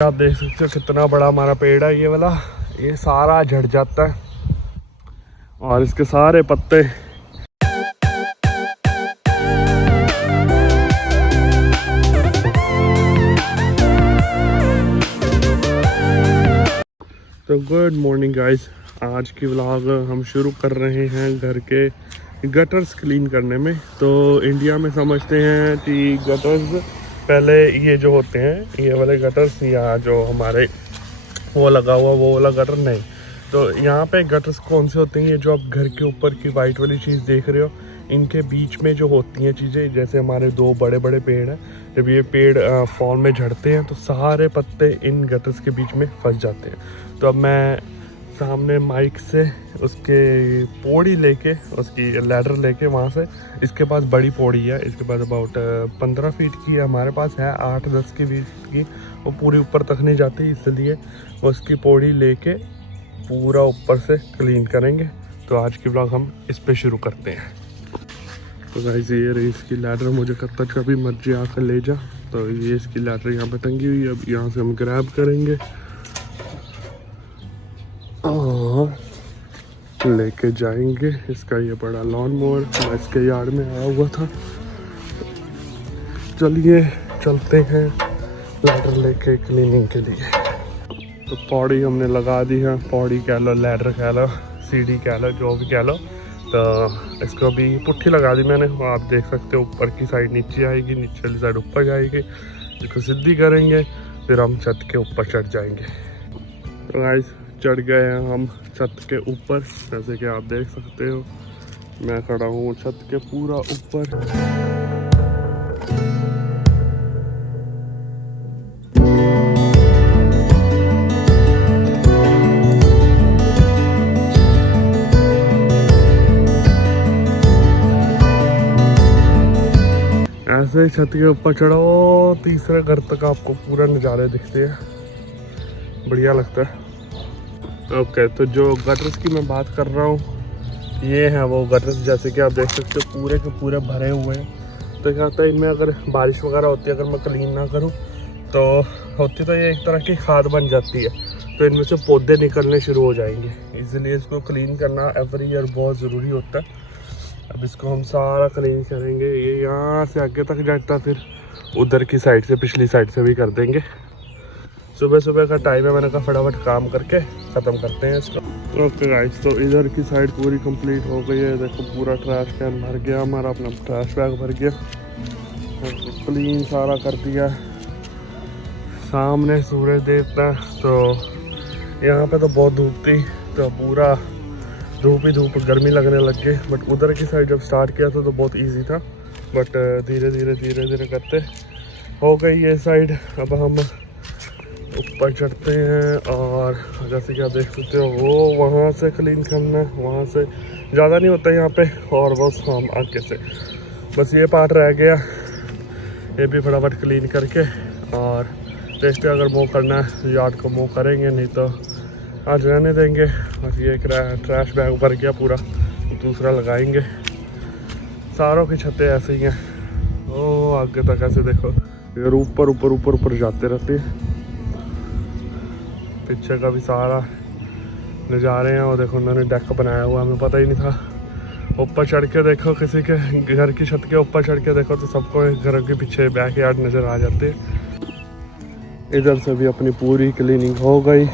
आप देख सकते हो कितना बड़ा हमारा पेड़ है। ये वाला ये सारा झड़ जाता है और इसके सारे पत्ते तो गुड मॉर्निंग गाइस। आज की व्लॉग हम शुरू कर रहे हैं घर के गटर्स क्लीन करने में। तो इंडिया में समझते हैं कि गटर्स पहले ये जो होते हैं ये वाले गटर्स या जो हमारे वो लगा हुआ वो वाला गटर नहीं। तो यहाँ पे गटर्स कौन से होते हैं, ये जो आप घर के ऊपर की वाइट वाली चीज़ देख रहे हो, इनके बीच में जो होती हैं चीज़ें, जैसे हमारे दो बड़े बड़े पेड़ हैं, जब ये पेड़ फॉल में झड़ते हैं तो सारे पत्ते इन गटर्स के बीच में फंस जाते हैं। तो अब मैं सामने माइक से उसके पौड़ी लेके, उसकी लैडर लेके वहाँ से, इसके पास बड़ी पौड़ी है, इसके पास अबाउट 15 फीट की है, हमारे पास है 8-10 की फीट की, वो पूरी ऊपर तक नहीं जाती, इसलिए उसकी पौड़ी लेके पूरा ऊपर से क्लीन करेंगे। तो आज की व्लॉग हम इस पे शुरू करते हैं। तो गाइस ये रही इसकी लैडर, मुझे कब तक कभी मर्जी आकर ले जा। तो ये इसकी लैडर यहाँ पे टंगी हुई है, अब यहाँ से हम ग्रैब करेंगे और लेके जाएंगे। इसका ये बड़ा लॉन मोवर मैं इसके यार्ड में आया हुआ था। चलिए चलते हैं लैडर लेके क्लीनिंग के लिए। तो पौड़ी हमने लगा दी है, पौड़ी कह लो, लैडर कह लो, सीढ़ी कह लो, जो भी कह लो। तो इसको अभी पुट्ठी लगा दी मैंने, आप देख सकते हो। ऊपर की साइड नीचे आएगी, नीचे वाली साइड ऊपर जाएगी। इसको सीधी करेंगे, फिर हम छत के ऊपर चढ़ जाएंगे। तो गाइस चढ़ गए हैं हम छत के ऊपर, जैसे कि आप देख सकते हो मैं खड़ा हूँ छत के पूरा ऊपर। ऐसे ही छत के ऊपर चढ़ो, तीसरे घर तक आपको पूरा नज़ारे दिखते हैं, बढ़िया लगता है। ओके तो जो गटर्स की मैं बात कर रहा हूँ, ये हैं वो गटर्स, जैसे कि आप देख सकते हो पूरे के पूरे भरे हुए हैं। तो क्या होता है, इनमें अगर बारिश वगैरह होती है, अगर मैं क्लीन ना करूँ तो होती तो ये एक तरह की खाद बन जाती है, तो इनमें से पौधे निकलने शुरू हो जाएंगे। इसलिए इसको क्लीन करना एवरी ईयर बहुत ज़रूरी होता है। अब इसको हम सारा क्लीन करेंगे, ये यहाँ से आगे तक जाता, फिर उधर की साइड से, पिछली साइड से भी कर देंगे। सुबह सुबह का टाइम है, मैंने कहा फटाफट काम करके ख़त्म करते हैं इसको। ओके गाइस, तो इधर की साइड पूरी कंप्लीट हो गई है। देखो पूरा ट्रैश कैन भर गया हमारा, अपना ट्रैश बैग भर गया, क्लीन सारा कर दिया। सामने सूरज देवता, तो यहाँ पे तो बहुत धूप थी, तो पूरा धूप ही धूप, गर्मी लगने लग गई। बट उधर की साइड जब स्टार्ट किया था तो बहुत इजी था, बट धीरे धीरे करते हो गई ये साइड। अब हम ऊपर चढ़ते हैं और जैसे कि आप देख सकते हो वो वहाँ से क्लीन करना है, वहाँ से ज़्यादा नहीं होता यहाँ पे, और बस हम आगे से बस ये पार्ट रह गया, ये भी फटाफट क्लीन करके और देखते हैं, अगर मूव करना है यार्ड को मूव करेंगे, नहीं तो आज रहने देंगे। और ये ट्रैश बैग भर गया पूरा, दूसरा लगाएंगे। सारों की छतें ऐसे ही हैं, ओ आगे तक ऐसे देखो, यार ऊपर ऊपर ऊपर ऊपर जाते रहते हैं। पीछे का भी सारा नज़ारे हैं, और देखो उन्होंने डेक बनाया हुआ, हमें पता ही नहीं था। ऊपर चढ़ के देखो, किसी के घर की छत के ऊपर चढ़ के देखो तो सबको घर के पीछे बैक यार्ड नज़र आ जाते हैं। इधर से भी अपनी पूरी क्लीनिंग हो गई।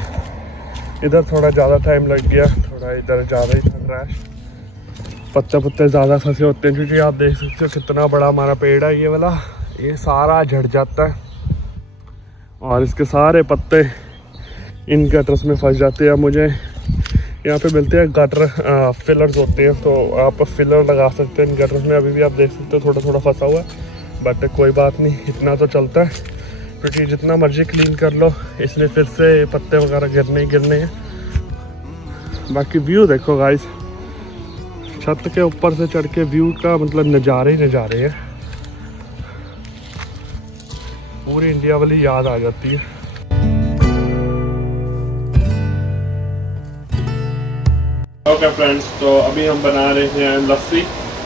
इधर थोड़ा ज़्यादा टाइम लग गया, थोड़ा इधर ज़्यादा ही था ट्रैश, पत्ते ज़्यादा फंसे होते हैं, क्योंकि आप देख सकते हो कितना बड़ा हमारा पेड़ है। ये वाला ये सारा झड़ जाता है और इसके सारे पत्ते इन गटर्स में फंस जाते हैं। मुझे यहाँ पे मिलते हैं गटर फिलर्स होते हैं, तो आप फिलर लगा सकते हैं इन गटर्स में। अभी भी आप देख सकते हो थोड़ा थोड़ा फंसा हुआ है, बट कोई बात नहीं, इतना तो चलता है, क्योंकि जितना मर्जी क्लीन कर लो इसलिए फिर से पत्ते वगैरह गिरने ही गिरने हैं। बाकी व्यू देखो गाइस, छत के ऊपर से चढ़ के व्यू का मतलब नज़ारे ही नज़ारे हैं, पूरी इंडिया वाली याद आ जाती है। ओके फ्रेंड्स, तो अभी हम बना रहे हैं लस्सी।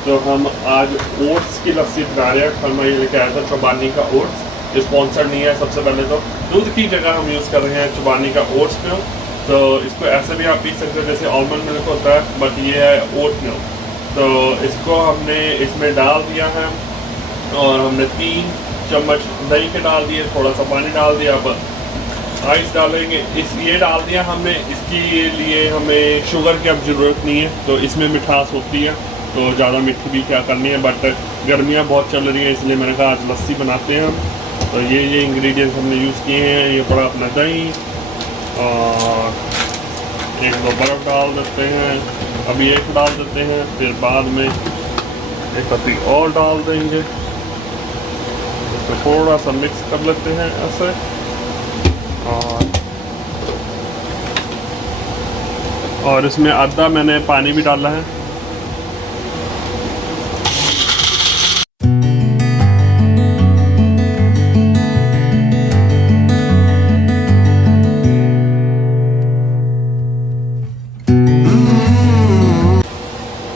तो हम आज ओट्स की लस्सी बना रहे हैं। कल मैं ये लेके आया था चौबानी का ओट्स, स्पॉन्सर नहीं है सबसे पहले तो, दूध की जगह हम यूज़ कर रहे हैं चुबानी का ओट्स मिल्क। तो इसको ऐसे भी आप पी सकते हो जैसे आलमंड मिल्क होता है, बट ये है ओट मिल्क। तो इसको हमने इसमें डाल दिया है और हमने 3 चम्मच दही के डाल दिए, थोड़ा सा पानी डाल दिया। अब आइस डालेंगे, ये डाल दिया हमने। इसके लिए हमें शुगर की अब ज़रूरत नहीं है, तो इसमें मिठास होती है तो ज़्यादा मीठी भी क्या करनी है। बट गर्मियाँ बहुत चल रही हैं इसलिए मैंने कहा आज लस्सी बनाते हैं हम। तो ये इंग्रेडिएंट्स हमने यूज़ किए हैं। ये पड़ा अपना दही और 1-2 बर्फ़ डाल देते हैं, अभी 1 डाल देते हैं, फिर बाद में 1 पत्ती और डाल देंगे। इसको थोड़ा सा मिक्स कर लेते हैं ऐसे। और इसमें आधा मैंने पानी भी डाला है।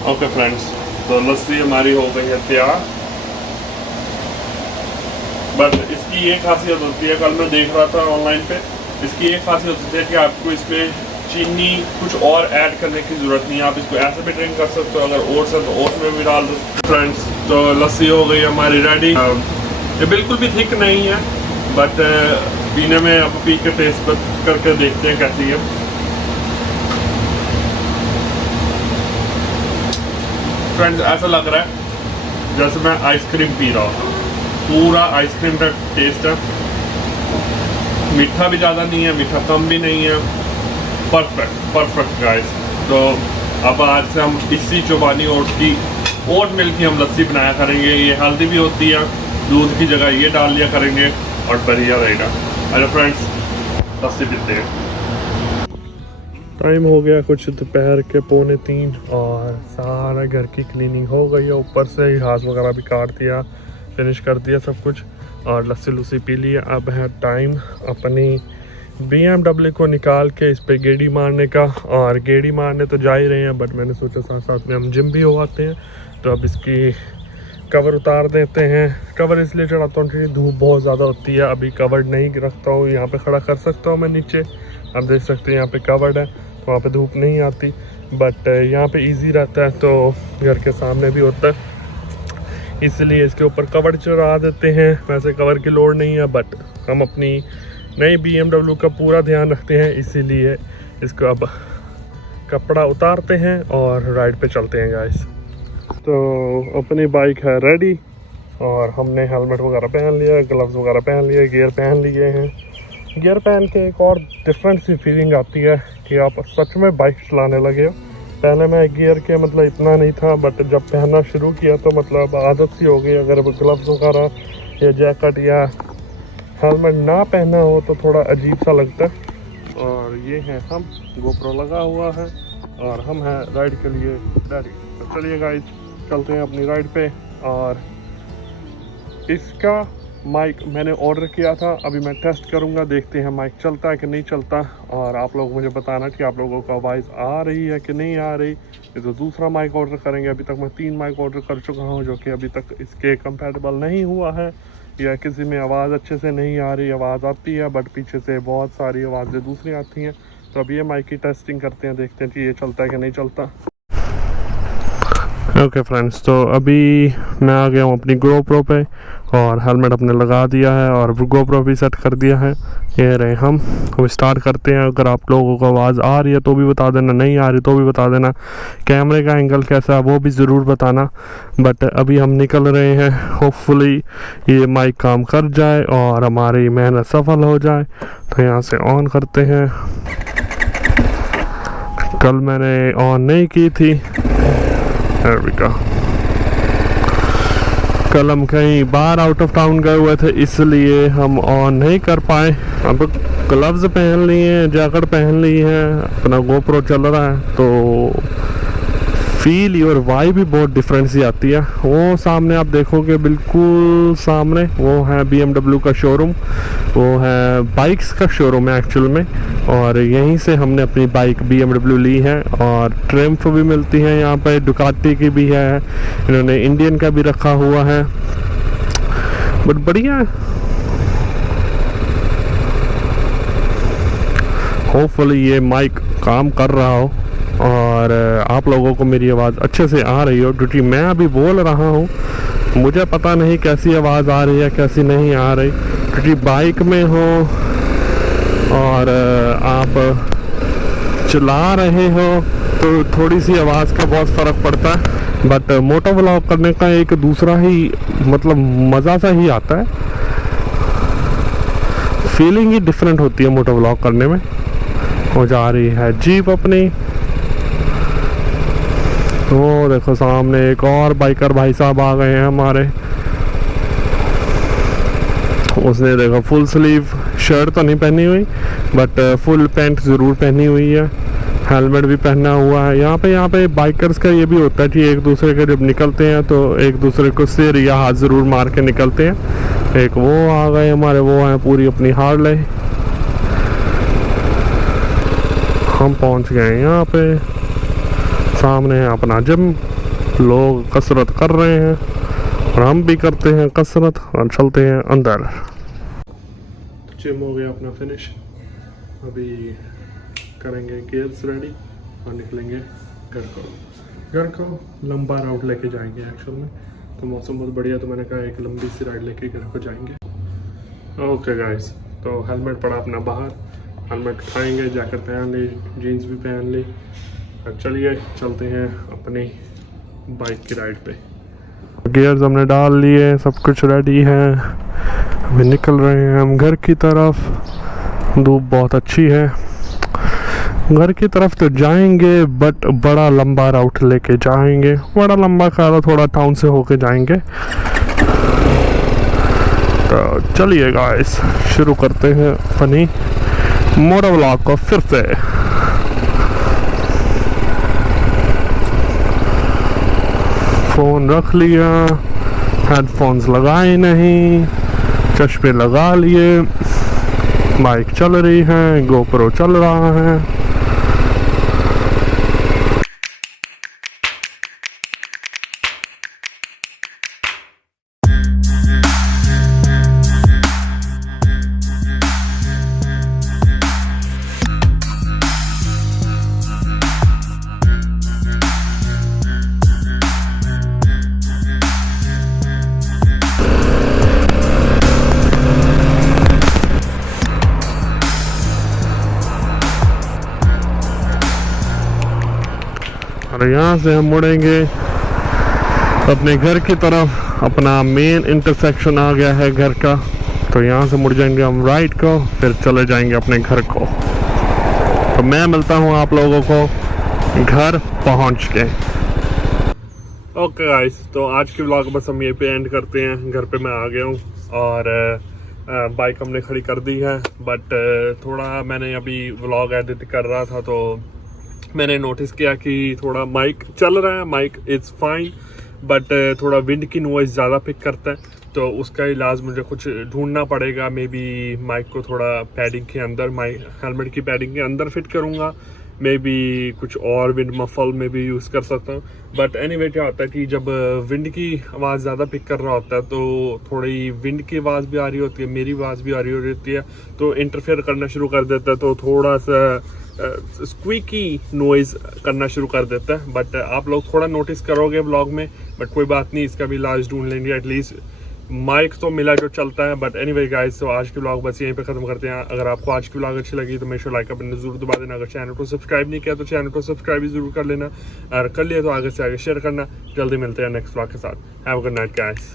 ओके फ्रेंड्स, तो लस्सी हमारी हो गई है तैयार। बट इसकी ये खासियत होती है, कल मैं देख रहा था ऑनलाइन पे, इसकी ये खासियत होती है कि आपको इसमें चीनी कुछ और ऐड करने की ज़रूरत नहीं है। आप इसको ऐसे भी ड्रिंक कर सकते हो, अगर ओट्स है तो ओट्स में भी डाल दो। फ्रेंड्स, तो लस्सी हो गई हमारी रेडी। ये बिल्कुल भी थिक नहीं है, बट पीने में अब पी के टेस्ट करके देखते हैं कैसी है। फ्रेंड्स, ऐसा लग रहा है जैसे मैं आइसक्रीम पी रहा हूँ, पूरा आइसक्रीम का टेस्ट है। मीठा भी ज़्यादा नहीं है, मीठा कम भी नहीं है, परफेक्ट गाइस। तो अब आज से हम इसी चुबानी ओट मिल्क की हम लस्सी बनाया करेंगे। ये हेल्दी भी होती है, दूध की जगह ये डाल लिया करेंगे और बढ़िया रहेगा। अरे फ्रेंड्स, लस्सी पीते हैं। टाइम हो गया कुछ दोपहर के 2:45 और सारा घर की क्लीनिंग हो गई है। ऊपर से घास वगैरह भी काट दिया, फिनिश कर दिया सब कुछ और लस्सी पी लिया। अब है टाइम अपनी BMW को निकाल के इस पे गेड़ी मारने का। और गेड़ी मारने तो जा ही रहे हैं, बट मैंने सोचा साथ साथ में हम जिम भी हो आते हैं। तो अब इसकी कवर उतार देते हैं। कवर इसलिए चढ़ाता हूँ क्योंकि धूप बहुत ज़्यादा होती है। अभी कवर नहीं रखता हूँ, यहाँ पे खड़ा कर सकता हूँ मैं नीचे, आप देख सकते हैं यहाँ पे कवर्ड है तो वहाँ पे धूप नहीं आती। बट यहाँ पे इजी रहता है, तो घर के सामने भी होता है, इसलिए इसके ऊपर कवर चढ़ा देते हैं। वैसे कवर की लोड नहीं है, बट हम अपनी नई BMW का पूरा ध्यान रखते हैं, इसीलिए इसको अब कपड़ा उतारते हैं और राइड पे चलते हैं गाइस। तो अपनी बाइक है रेडी और हमने हेलमेट वगैरह पहन लिया, ग्लव्स वगैरह पहन लिए, गियर पहन लिए हैं। गियर पहन के एक और डिफरेंट सी फीलिंग आती है कि आप सच में बाइक चलाने लगे हो। पहले मैं गियर के मतलब इतना नहीं था, बट जब पहनना शुरू किया तो मतलब आदत सी हो गई। अगर ग्लव्स वगैरह या जैकेट या हेलमेट ना पहना हो तो थोड़ा अजीब सा लगता है। और ये है हम, GoPro लगा हुआ है और हम हैं राइड के लिए रेडी। तो चलिए गाइस, चलते हैं अपनी राइड पे। और इसका माइक मैंने ऑर्डर किया था, अभी मैं टेस्ट करूंगा, देखते हैं माइक चलता है कि नहीं चलता। और आप लोग मुझे बताना कि आप लोगों को आवाज़ आ रही है कि नहीं आ रही। ये तो दूसरा माइक ऑर्डर करेंगे। अभी तक मैं 3 माइक ऑर्डर कर चुका हूँ जो कि अभी तक इसके कंपैटिबल नहीं हुआ है, या किसी में आवाज़ अच्छे से नहीं आ रही। आवाज़ आती है बट पीछे से बहुत सारी आवाज़ें दूसरी आती हैं। तो अब ये माइक की टेस्टिंग करते हैं, देखते हैं कि ये चलता है कि नहीं चलता। ओके फ्रेंड्स, तो अभी मैं आ गया हूँ अपनी GoPro पे और हेलमेट अपने लगा दिया है और GoPro भी सेट कर दिया है। ये रहे हम, वो स्टार्ट करते हैं। अगर आप लोगों को आवाज़ आ रही है तो भी बता देना, नहीं आ रही तो भी बता देना। कैमरे का एंगल कैसा है वो भी ज़रूर बताना। बट अभी हम निकल रहे हैं, होपफुली ये माइक काम कर जाए और हमारी मेहनत सफल हो जाए। तो यहाँ से ऑन करते हैं। कल मैंने ऑन नहीं की थी, कल हम कहीं बाहर आउट ऑफ टाउन गए हुए थे, इसलिए हम ऑन नहीं कर पाए। अब ग्लव्स पहन लिए हैं, जैकेट पहन ली है, अपना GoPro चल रहा है, तो फील और वाइब भी बहुत डिफरेंट सी आती है। वो सामने आप देखोगे, बिल्कुल सामने वो है BMW का शोरूम, वो है बाइक्स का शोरूम है एक्चुअल में। और यहीं से हमने अपनी बाइक BMW ली है और ट्रिम्फ भी मिलती है यहाँ पर, डुकाटी की भी है, इन्होंने इंडियन का भी रखा हुआ है, बट बढ़िया है। होपफुली ये माइक काम कर रहा हो और आप लोगों को मेरी आवाज़ अच्छे से आ रही हो, क्योंकि मैं अभी बोल रहा हूँ, मुझे पता नहीं कैसी आवाज़ आ रही है कैसी नहीं आ रही, क्योंकि बाइक में हो और आप चला रहे हो तो थोड़ी सी आवाज़ का बहुत फ़र्क पड़ता है। बट मोटो व्लॉग करने का एक दूसरा ही मतलब मज़ा सा ही आता है, फीलिंग ही डिफरेंट होती है मोटो व्लॉग करने में। हो जा रही है जीप अपनी, वो देखो सामने एक और बाइकर भाई साहब आ गए हैं हमारे। उसने देखो फुल स्लीव शर्ट तो नहीं पहनी हुई बट फुल पैंट ज़रूर पहनी हुई है, हेलमेट भी पहना हुआ है। यहाँ पे बाइकर्स का ये भी होता है कि एक दूसरे के जब निकलते हैं तो एक दूसरे को सिर या हाथ ज़रूर मार के निकलते हैं। एक वो आ गए हमारे, वो हैं पूरी अपनी हार्ले। हम पहुँच गए यहाँ पे, सामने है अपना जिम, लोग कसरत कर रहे हैं और हम भी करते हैं कसरत और चलते हैं अंदर। जिम हो गया अपना फिनिश, अभी करेंगे गियर्स रेडी और निकलेंगे घर को लंबा राउट लेके जाएंगे। एक्चुअल में तो मौसम बहुत बढ़िया, तो मैंने कहा एक लंबी सी राइड लेके घर को जाएंगे। ओके गाइस, तो हेलमेट पड़ा अपना बाहर, हेलमेट उठाएंगे, जैकेट पहन ली, जीन्स भी पहन ली, अब चलिए चलते हैं अपनी बाइक की राइड पे। गियर्स हमने डाल लिए, सब कुछ रेडी है, अभी निकल रहे हैं हम घर की तरफ। धूप बहुत अच्छी है, घर की तरफ तो जाएंगे बट बड़ा लंबा राउट लेके जाएंगे। बड़ा लंबा खा थोड़ा टाउन से होके जाएंगे। तो चलिए गाइस शुरू करते हैं अपनी मोटो व्लॉग को फिर से। फ़ोन रख लिया, हेडफोन्स लगाए नहीं, चश्मे लगा लिए, बाइक चल रही है, गोप्रो चल रहा है। और यहाँ से हम मुड़ेंगे अपने घर की तरफ। अपना मेन इंटरसेक्शन आ गया है घर का, तो यहाँ से मुड़ जाएंगे हम राइट को, फिर चले जाएंगे अपने घर को। तो मैं मिलता हूँ आप लोगों को घर पहुँच के। ओके गाइस, तो आज की व्लॉग बस हम यहीं पे एंड करते हैं। घर पे मैं आ गया हूँ और बाइक हमने खड़ी कर दी है, बट थोड़ा मैंने अभी व्लॉग एडिट कर रहा था तो मैंने नोटिस किया कि थोड़ा माइक चल रहा है, माइक इज़ फाइन, बट थोड़ा विंड की नॉइज़ ज़्यादा पिक करता है, तो उसका इलाज मुझे कुछ ढूंढना पड़ेगा। मे बी माइक को थोड़ा पैडिंग के अंदर, माइक हेलमेट की पैडिंग के अंदर फिट करूँगा, मे बी कुछ और विंड मफल में भी यूज़ कर सकता हूँ। बट एनीवे क्या होता है कि जब विंड की आवाज़ ज़्यादा पिक कर रहा होता है तो थोड़ी विंड की आवाज़ भी आ रही होती है, मेरी आवाज़ भी आ रही होती है, तो इंटरफेयर करना शुरू कर देता है, तो थोड़ा सा स्क्वीकी नॉइज़ करना शुरू कर देता है। बट आप लोग थोड़ा नोटिस करोगे व्लॉग में, बट कोई बात नहीं, इसका भी इलाज ढूंढ लेंगे। एटलीस्ट माइक तो मिला जो चलता है। बट एनीवे गाइस, तो आज की व्लॉग बस यहीं पे ख़त्म करते हैं। अगर आपको आज की व्लॉग अच्छी लगी तो मेरे को लाइक बटन जरूर दबा देना। अगर चैनल को सब्सक्राइब नहीं किया तो चैनल को सब्सक्राइब भी जरूर कर लेना, और कर लिया तो आगे से आगे शेयर करना। जल्दी मिलते हैं नेक्स्ट व्लॉग के साथ। Have a good night guys.